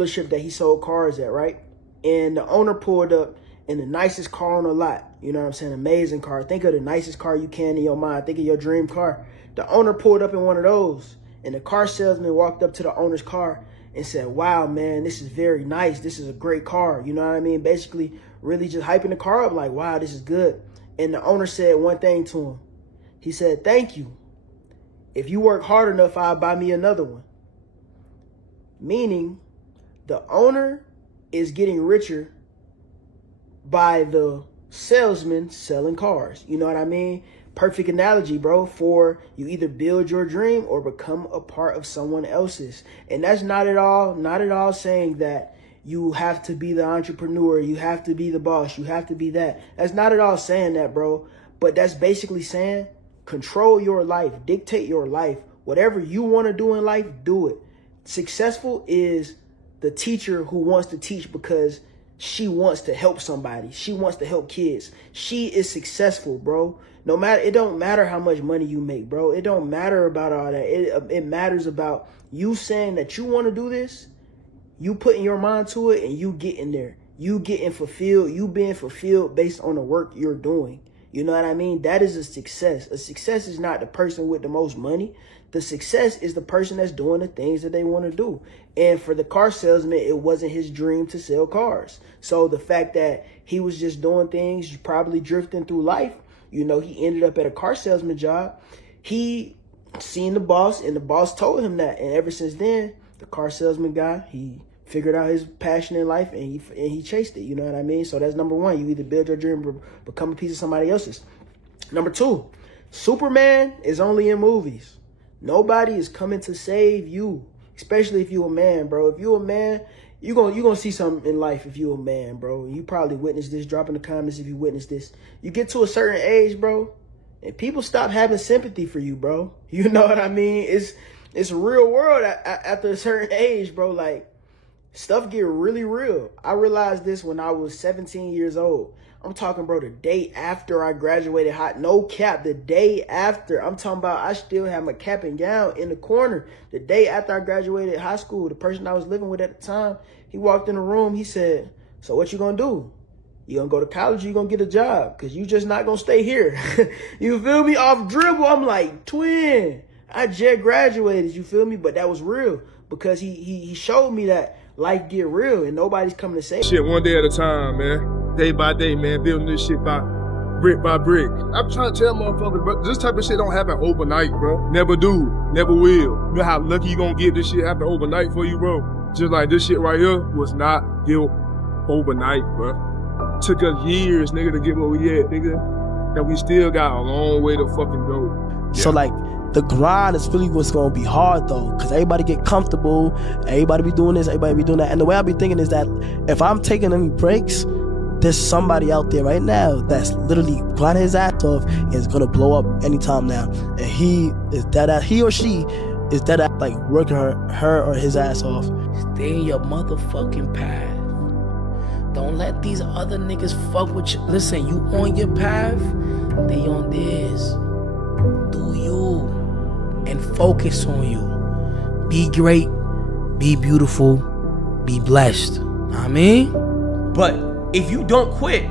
dealership that he sold cars at, right? And the owner pulled up in the nicest car on the lot. You know what I'm saying? Amazing car. Think of the nicest car you can in your mind. Think of your dream car. The owner pulled up in one of those, and the car salesman walked up to the owner's car and said, wow, man, this is very nice. This is a great car. You know what I mean? Basically, really just hyping the car up like, wow, this is good. And the owner said one thing to him. He said, thank you. If you work hard enough, I'll buy me another one. Meaning, the owner is getting richer by the salesman selling cars. You know what I mean? Perfect analogy, bro, for you either build your dream or become a part of someone else's. And that's not at all saying that you have to be the entrepreneur, you have to be the boss, you have to be that. That's not at all saying that, bro. But that's basically saying control your life, dictate your life. Whatever you want to do in life, do it. Successful is the teacher who wants to teach because she wants to help somebody. She wants to help kids. She is successful, bro. No matter, it don't matter how much money you make, bro. It don't matter about all that. It matters about you saying that you want to do this, you putting your mind to it, and you getting there. You getting fulfilled. You being fulfilled based on the work you're doing. You know what I mean? That is a success. A success is not the person with the most money. The success is the person that's doing the things that they want to do. And for the car salesman, it wasn't his dream to sell cars. So the fact that he was just doing things, probably drifting through life, you know, he ended up at a car salesman job. He seen the boss, and the boss told him that. And ever since then, the car salesman guy, he figured out his passion in life, and he chased it. You know what I mean? So that's number one. You either build your dream or become a piece of somebody else's. Number two, Superman is only in movies. Nobody is coming to save you, especially if you a man, bro. If you a man, you gonna see something in life if you a man, bro. You probably witnessed this. Drop in the comments if you witnessed this. You get to a certain age, bro, and people stop having sympathy for you, bro. You know what I mean? It's a real world after a certain age, bro. Like, stuff get really real. I realized this when I was 17 years old. I'm talking, bro, the day after I graduated no cap, the day after. I'm talking about I still had my cap and gown in the corner. The day after I graduated high school, the person I was living with at the time, he walked in the room. He said, so what you gonna do? You gonna go to college or you gonna get a job? Because you just not gonna stay here. You feel me? Off dribble, I'm like, twin, I just graduated, you feel me? But that was real because he showed me that life get real and nobody's coming to save shit one day at a time, man. Day by day, man, building this shit by brick. I'm trying to tell motherfuckers, bro, this type of shit don't happen overnight, bro. Never do, never will. You know how lucky you gonna get this shit happen overnight for you, bro? Just like this shit right here was not built overnight, bro. Took us years, nigga, to get where we at, nigga. And we still got a long way to fucking go. Yeah. So like, the grind is really what's gonna be hard though, because everybody get comfortable, everybody be doing this, everybody be doing that. And the way I be thinking is that if I'm taking any breaks, there's somebody out there right now that's literally grinding his ass off and is gonna blow up anytime now. And he or she is dead at like working her or his ass off. Stay in your motherfucking path. Don't let these other niggas fuck with you. Listen, you on your path, they on theirs. Do you and focus on you. Be great, be beautiful, be blessed. I mean? But if you don't quit,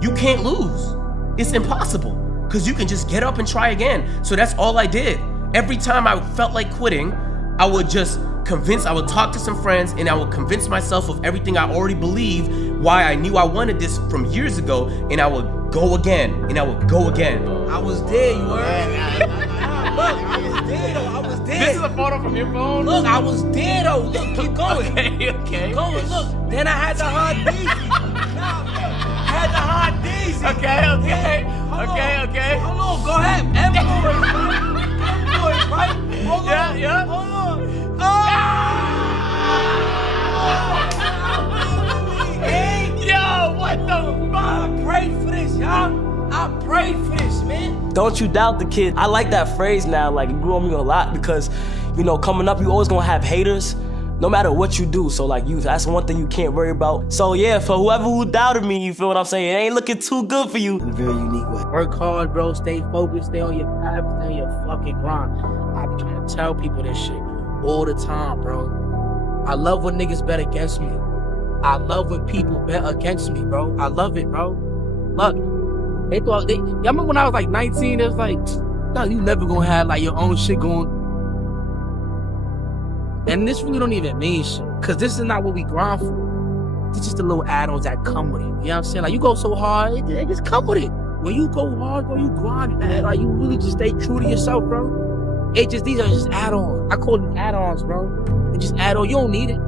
you can't lose. It's impossible, because you can just get up and try again. So that's all I did. Every time I felt like quitting, I would talk to some friends, and I would convince myself of everything I already believed, why I knew I wanted this from years ago, and I would go again, and I would go again. I was dead, you heard? Look, I was dead, though. I was dead. This is a photo from your phone? Look, I was dead, though. Look, keep going. Okay. Keep going, look. Then I had the hard Daisy. Had the hard Daisy. Okay. Hold on, go ahead. Emperor, right? Hold on. Yeah. Hold on. Yo, what the fuck? I prayed for this, y'all. I prayed for this, man. Don't you doubt the kid. I like that phrase now, like it grew on me a lot because, you know, coming up, you always gonna have haters no matter what you do. So like that's one thing you can't worry about. So yeah, for whoever who doubted me, you feel what I'm saying? It ain't looking too good for you in a very unique way. Work hard, bro. Stay focused. Stay on your path. Stay on your fucking grind. I be trying to tell people this shit all the time, bro. I love when niggas bet against me. I love when people bet against me, bro. I love it, bro. Look, y'all remember when I was like 19, it was like, no, you never gonna have like your own shit going. And this really don't even mean shit, cause this is not what we grind for. It's just the little add-ons that come with it. You know what I'm saying? Like, you go so hard, it just come with it. When you go hard, bro, you grind, like, you really just stay true to yourself, bro. These are just add-ons. I call them add-ons, bro. They just add on. You don't need it.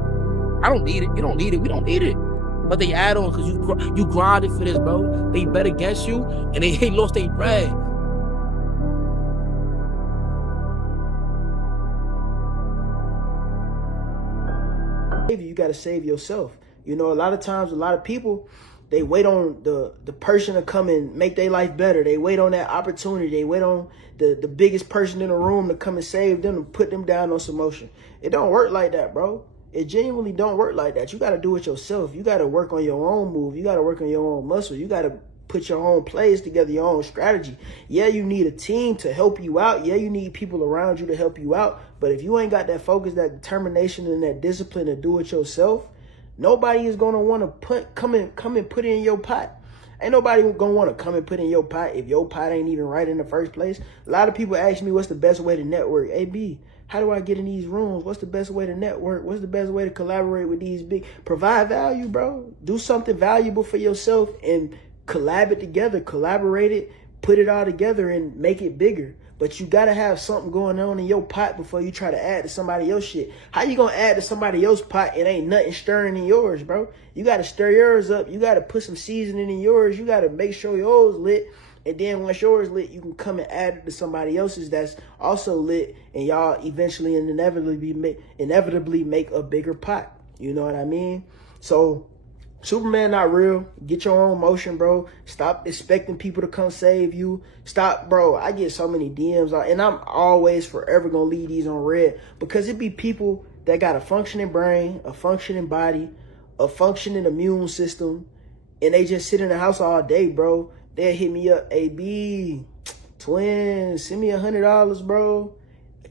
I don't need it. You don't need it. We don't need it. But they add on because you grinded for this, bro. They bet against you, and they lost their bread. You got to save yourself. You know, a lot of times, a lot of people, they wait on the person to come and make their life better. They wait on that opportunity. They wait on the biggest person in the room to come and save them and put them down on some motion. It don't work like that, bro. It genuinely don't work like that. You got to do it yourself. You got to work on your own move. You got to work on your own muscle. You got to put your own plays together, your own strategy. Yeah, you need a team to help you out. Yeah, you need people around you to help you out. But if you ain't got that focus, that determination, and that discipline to do it yourself, nobody is going to want to come and put it in your pot. Ain't nobody going to want to come and put in your pot if your pot ain't even right in the first place. A lot of people ask me, what's the best way to network? AB, how do I get in these rooms? What's the best way to network? What's the best way to collaborate with these provide value, bro? Do something valuable for yourself and collab it together, collaborate it, put it all together and make it bigger. But you got to have something going on in your pot before you try to add to somebody else's shit. How you going to add to somebody else's pot and ain't nothing stirring in yours, bro? You got to stir yours up. You got to put some seasoning in yours. You got to make sure yours lit. And then once yours lit, you can come and add it to somebody else's that's also lit. And y'all eventually and inevitably make a bigger pot. You know what I mean? So Superman not real. Get your own motion, bro. Stop expecting people to come save you. Stop, bro. I get so many DMs, and I'm always forever gonna leave these on red because it be people that got a functioning brain, a functioning body, a functioning immune system, and they just sit in the house all day, bro. They'll hit me up, AB, twin, send me $100, bro.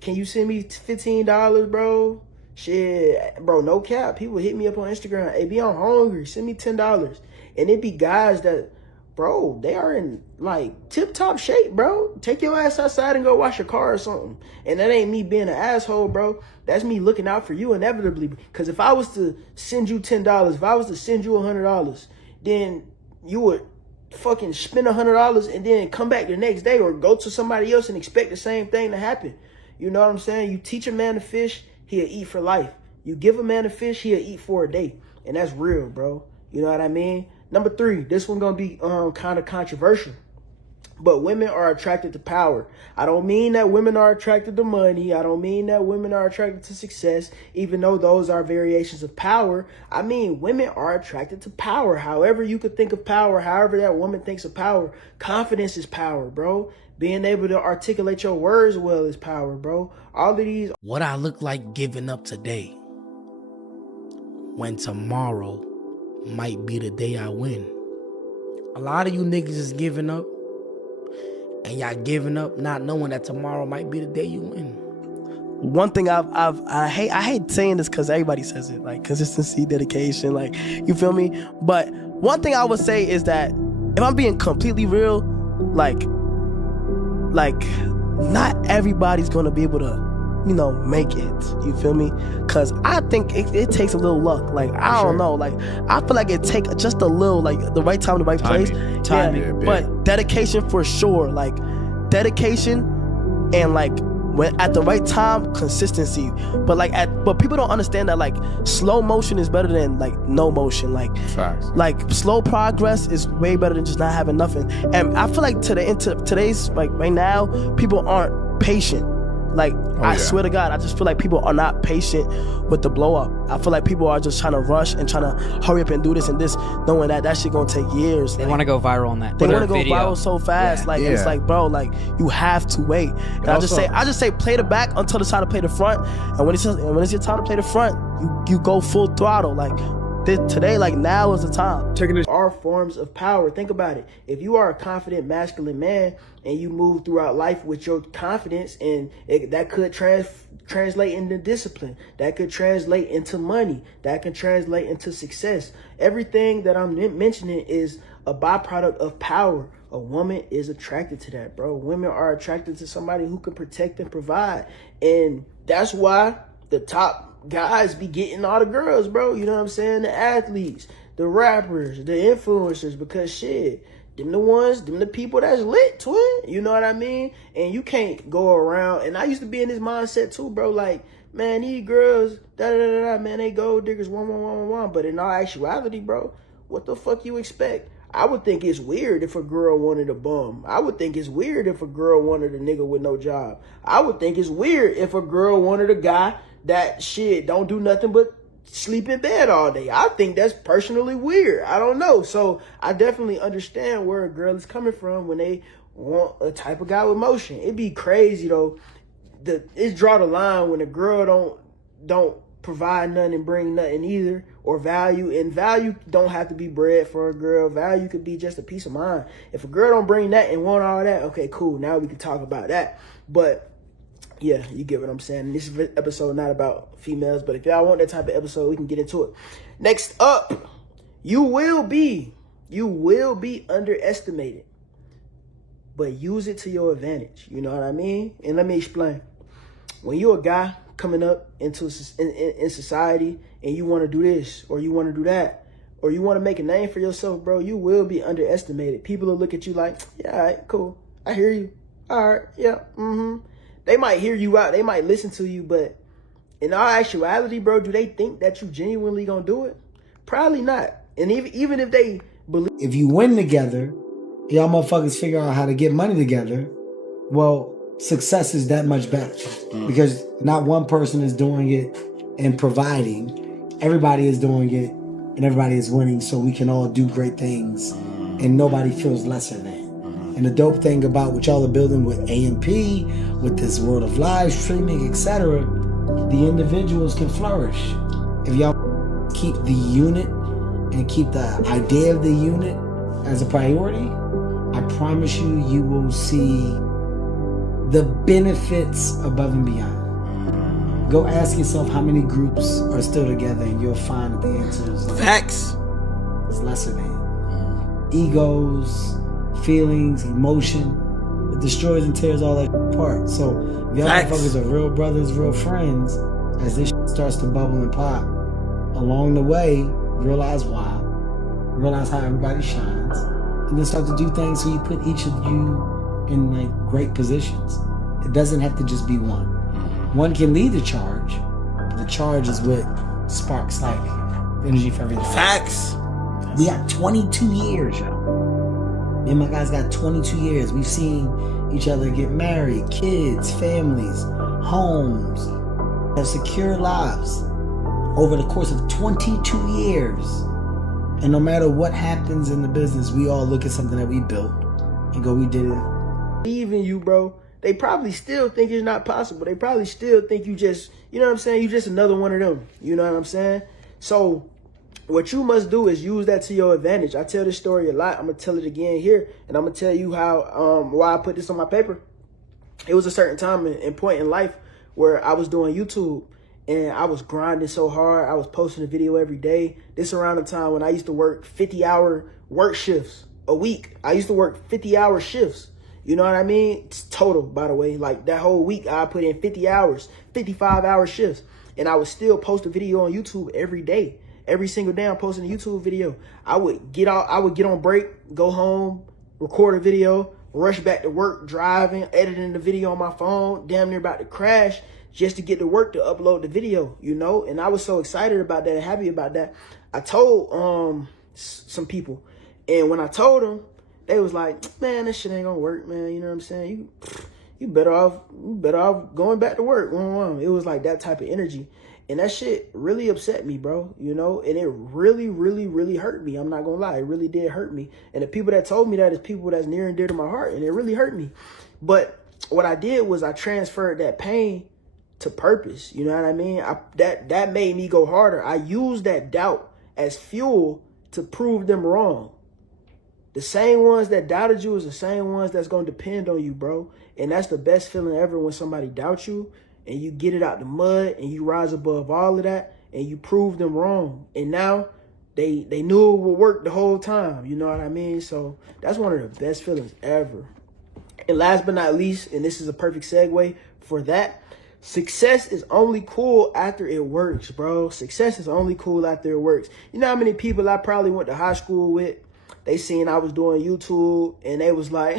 Can you send me $15, bro? Shit, bro, no cap. People hit me up on Instagram. Hey, I'm hungry. Send me $10. And it be guys that, bro, they are in like tip-top shape, bro. Take your ass outside and go wash your car or something. And that ain't me being an asshole, bro. That's me looking out for you inevitably. Because if I was to send you $10, if I was to send you $100, then you would fucking spend $100 and then come back the next day or go to somebody else and expect the same thing to happen. You know what I'm saying? You teach a man to fish, he'll eat for life. You give a man a fish, he'll eat for a day. And that's real, bro. You know what I mean? Number 3, this one gonna be kind of controversial. But women are attracted to power. I don't mean that women are attracted to money. I don't mean that women are attracted to success, even though those are variations of power. I mean, women are attracted to power. However you could think of power, however that woman thinks of power. Confidence is power, bro. Being able to articulate your words well is power, bro. All of these. What I look like giving up today, when tomorrow might be the day I win. A lot of you niggas is giving up, and y'all giving up not knowing that tomorrow might be the day you win. One thing I hate saying this because everybody says it, like consistency, dedication, like, you feel me? But one thing I would say is that if I'm being completely real, like not everybody's gonna be able to, make it. You feel me? Because I think it takes a little luck. Like, I don't know. Like, I feel like it takes just a little, like, the right time, the right place. Timing. Yeah, but dedication for sure. Like, dedication and, like, when at the right time, consistency. But but people don't understand that, like, slow motion is better than, like, no motion. Like, facts. Like, slow progress is way better than just not having nothing. And I feel like today's, like, right now, people aren't patient. Like, I swear to God, I just feel like people are not patient with the blow up. I feel like people are just trying to rush and trying to hurry up and do this and this, knowing that shit gonna take years. They want to go viral on that. They want to go viral so fast. Yeah. Like, it's like, bro, like, you have to wait. And I just say, play the back until it's time to play the front. And when it's your time to play the front, you go full throttle. Like, Today, like now is the time. Taking this Are forms of power. Think about it. If you are a confident masculine man and you move throughout life with your confidence, and that could translate into discipline, that could translate into money, that can translate into success. Everything that I'm mentioning is a byproduct of power. A woman is attracted to that, bro. Women are attracted to somebody who can protect and provide. And that's why the top guys be getting all the girls, bro. You know what I'm saying? The athletes, the rappers, the influencers, because shit, them the people that's lit, twin. You know what I mean? And you can't go around, and I used to be in this mindset too, bro. Like, man, these girls, man, they gold diggers, one. But in all actuality, bro, what the fuck you expect? I would think it's weird if a girl wanted a bum. I would think it's weird if a girl wanted a nigga with no job. I would think it's weird if a girl wanted a guy that shit don't do nothing but sleep in bed all day. I think that's personally weird. I don't know. So I definitely understand where a girl is coming from when they want a type of guy with motion. It'd be crazy though. It's draw the line when a girl don't provide nothing and bring nothing either, or value. And value don't have to be bread for a girl. Value could be just a peace of mind. If a girl don't bring that and want all that, okay, cool. Now we can talk about that. But yeah, you get what I'm saying. This episode not about females, but if y'all want that type of episode, we can get into it. Next up, you will be underestimated, but use it to your advantage. You know what I mean? And let me explain. When you're a guy coming up into in society and you want to do this or you want to do that or you want to make a name for yourself, bro, you will be underestimated. People will look at you like, yeah, all right, cool. I hear you. All right, yeah, They might hear you out. They might listen to you, but in all actuality, bro, do they think that you genuinely gonna do it? Probably not. And even if they believe, if you win together, y'all motherfuckers figure out how to get money together, well, success is that much better. Because not one person is doing it and providing. Everybody is doing it and everybody is winning, so we can all do great things and nobody feels lesser than. And the dope thing about what y'all are building with AMP, with this world of live streaming, etc., the individuals can flourish. If y'all keep the unit and keep the idea of the unit as a priority, I promise you, you will see the benefits above and beyond. Go ask yourself how many groups are still together and you'll find that the answer is like, facts. It's lesser than. Egos, feelings, emotion, it destroys and tears all that apart. So if y'all motherfuckers are real brothers, real friends, as this starts to bubble and pop, along the way, realize why, realize how everybody shines, and then start to do things so you put each of you in like great positions. It doesn't have to just be one. One can lead the charge, but the charge is what sparks like energy for everything. Facts. We got 22 years, yo. Me and my guys got 22 years. We've seen each other get married, kids, families, homes, have secure lives over the course of 22 years. And no matter what happens in the business, we all look at something that we built and go, we did it. Believe in you, bro. They probably still think it's not possible. They probably still think you just, you know what I'm saying? You just another one of them. You know what I'm saying? So what you must do is use that to your advantage. I tell this story a lot. I'm going to tell it again here. And I'm going to tell you how, why I put this on my paper. It was a certain time and point in life where I was doing YouTube and I was grinding so hard. I was posting a video every day. This around the time when I used to work 50-hour work shifts a week. I used to work 50-hour shifts. You know what I mean? It's total, by the way. Like that whole week, I put in 50 hours, 55-hour shifts. And I would still post a video on YouTube every day. Every single day I'm posting a YouTube video. I would get on break, go home, record a video, rush back to work, driving, editing the video on my phone, damn near about to crash just to get to work to upload the video, you know? And I was so excited about that and happy about that. I told some people. And when I told them, they was like, man, this shit ain't gonna work, man. You know what I'm saying? You better off going back to work. It was like that type of energy. And that shit really upset me, bro, you know? And it really, really, really hurt me. I'm not gonna lie. It really did hurt me. And the people that told me that is people that's near and dear to my heart. And it really hurt me. But what I did was I transferred that pain to purpose. You know what I mean? That made me go harder. I used that doubt as fuel to prove them wrong. The same ones that doubted you is the same ones that's going to depend on you, bro. And that's the best feeling ever, when somebody doubts you and you get it out the mud and you rise above all of that and you prove them wrong. And now they knew it would work the whole time. You know what I mean? So that's one of the best feelings ever. And last but not least, and this is a perfect segue for that, success is only cool after it works, bro. Success is only cool after it works. You know how many people I probably went to high school with, they seen I was doing YouTube and they was like,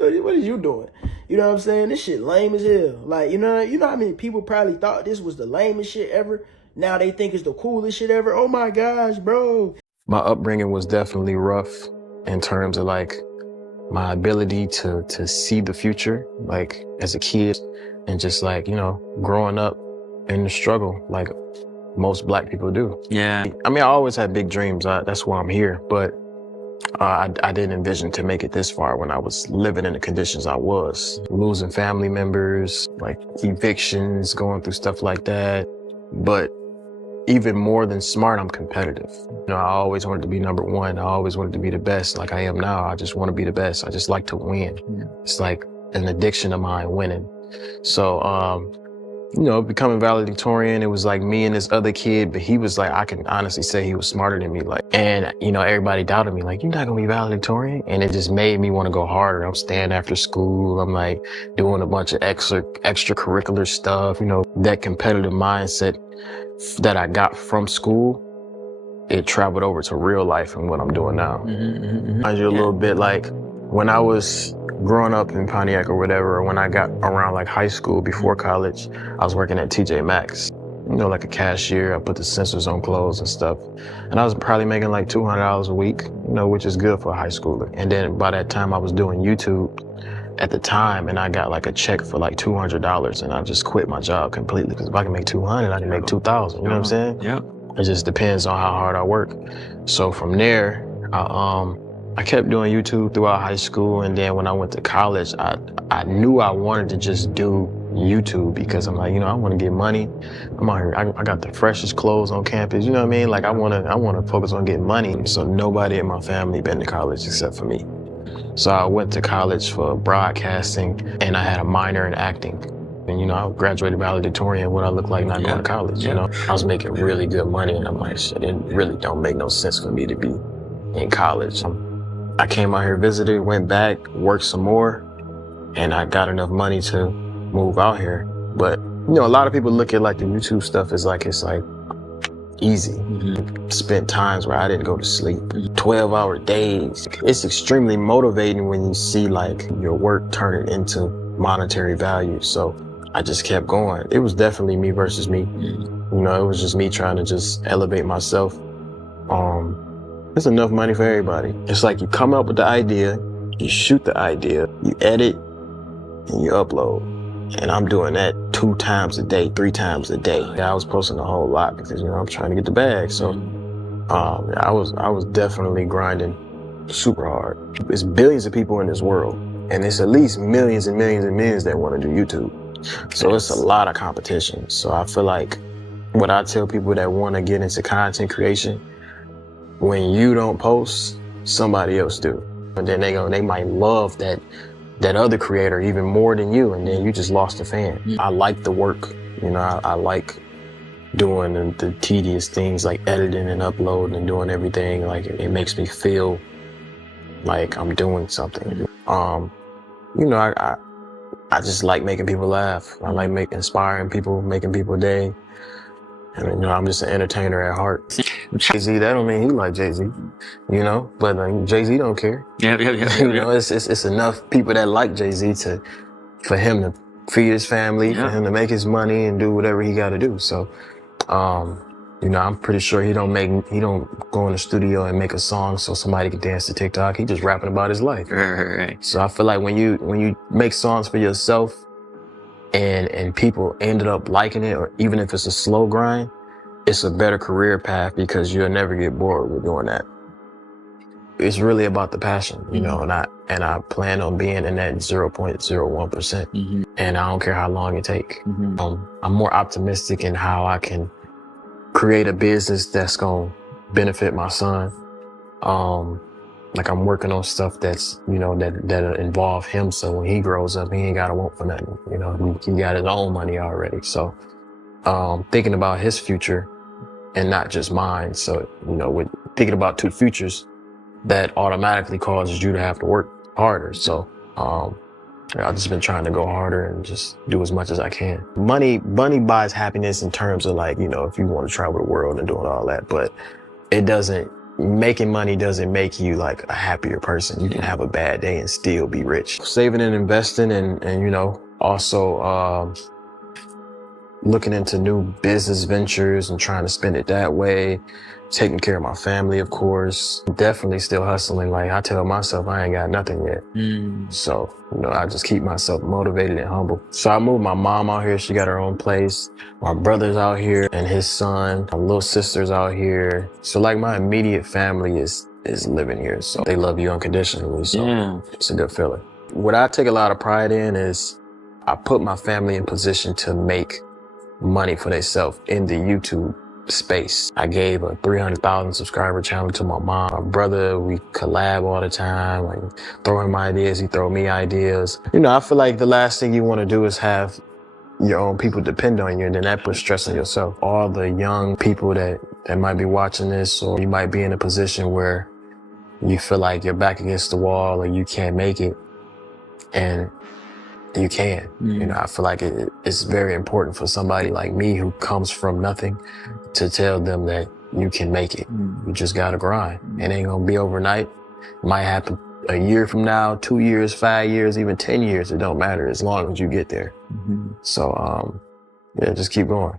what is you doing? You know what I'm saying? This shit lame as hell. Like, you know how many people probably thought this was the lamest shit ever? Now they think it's the coolest shit ever. Oh my gosh, bro. My upbringing was definitely rough in terms of like my ability to see the future, like as a kid, and just like, you know, growing up in the struggle like most black people do. Yeah. I mean, I always had big dreams. That's why I'm here. But I didn't envision to make it this far when I was living in the conditions I was. Losing family members, like evictions, going through stuff like that. But even more than smart, I'm competitive. You know, I always wanted to be number one. I always wanted to be the best like I am now. I just want to be the best. I just like to win. It's like an addiction of mine, winning. So, you know, becoming valedictorian, it was like me and this other kid, but he was like, I can honestly say he was smarter than me. Like, and you know, everybody doubted me, like, you're not gonna be valedictorian. And it just made me want to go harder. I'm staying after school. I'm like doing a bunch of extracurricular stuff. You know, that competitive mindset that I got from school, it traveled over to real life and what I'm doing now. I do a little bit like when I was growing up in Pontiac or whatever, or when I got around like high school before college, I was working at TJ Maxx, you know, like a cashier. I put the sensors on clothes and stuff. And I was probably making like $200 a week, you know, which is good for a high schooler. And then by that time I was doing YouTube at the time, and I got like a check for like $200, and I just quit my job completely, because if I can make 200, I can make 2,000, you know what I'm saying? Yeah. It just depends on how hard I work. So from there, I kept doing YouTube throughout high school, and then when I went to college, I knew I wanted to just do YouTube, because I'm like, you know, I want to get money. I'm out here, I got the freshest clothes on campus, you know what I mean? Like I want to focus on getting money. So nobody in my family been to college except for me. So I went to college for broadcasting, and I had a minor in acting. And, you know, I graduated valedictorian. What I look like not going to college, you know? I was making really good money, and I'm like, shit, it really don't make no sense for me to be in college. I came out here, visited, went back, worked some more, and I got enough money to move out here. But, you know, a lot of people look at like the YouTube stuff as like, it's like easy. Spent times where I didn't go to sleep, 12-hour days. It's extremely motivating when you see like your work turning into monetary value. So I just kept going. It was definitely me versus me. You know, it was just me trying to just elevate myself. There's enough money for everybody. It's like you come up with the idea, you shoot the idea, you edit, and you upload. And I'm doing that 2 times a day, 3 times a day. I was posting a whole lot because, you know, I'm trying to get the bag. So I was definitely grinding super hard. There's billions of people in this world, and it's at least millions and millions and millions that want to do YouTube. So it's a lot of competition. So I feel like what I tell people that want to get into content creation, when you don't post, somebody else do. And then they might love that other creator even more than you, and then you just lost a fan. I like the work, you know, I like doing the tedious things like editing and uploading and doing everything. Like it makes me feel like I'm doing something. You know, I just like making people laugh. I like inspiring people, making people day. And, you know, I'm just an entertainer at heart. Jay-Z, that don't mean he like Jay-Z, you know, but Jay-Z don't care. Yeah. You know, it's enough people that like Jay-Z for him to feed his family, for him to make his money and do whatever he got to do. So, you know, I'm pretty sure he don't go in the studio and make a song so somebody can dance to TikTok. He just rapping about his life. Right. So I feel like when you make songs for yourself, and people ended up liking it, or even if it's a slow grind, it's a better career path because you'll never get bored with doing that. It's really about the passion, you know, and I plan on being in that 0.01%. And I don't care how long it take. I'm more optimistic in how I can create a business that's going to benefit my son. Like I'm working on stuff that's, you know, that'll involve him. So when he grows up, he ain't gotta want for nothing. You know, he got his own money already. So, thinking about his future and not just mine. So, you know, with thinking about two futures, that automatically causes you to have to work harder. So, I've just been trying to go harder and just do as much as I can. Money buys happiness in terms of like, you know, if you want to travel the world and doing all that, but making money doesn't make you like a happier person. You can have a bad day and still be rich. Saving and investing and you know, also, looking into new business ventures and trying to spend it that way. Taking care of my family, of course. Definitely still hustling. Like I tell myself I ain't got nothing yet. So, you know, I just keep myself motivated and humble. So I moved my mom out here. She got her own place. My brother's out here and his son. My little sister's out here. So like my immediate family is living here. So they love you unconditionally. So it's a good feeling. What I take a lot of pride in is I put my family in position to make money for themselves in the YouTube space. I gave a 300,000 subscriber channel to my mom. My brother, we collab all the time, like throw him ideas, he throw me ideas. You know, I feel like the last thing you want to do is have your own people depend on you, and then that puts stress on yourself. All the young people that might be watching this, or you might be in a position where you feel like you're back against the wall or you can't make it, and you can. You know, I feel like it's very important for somebody like me who comes from nothing to tell them that you can make it. You just gotta grind. It ain't gonna be overnight. It might happen a year from now, 2 years, 5 years, even 10 years. It don't matter as long as you get there. So, yeah, just keep going.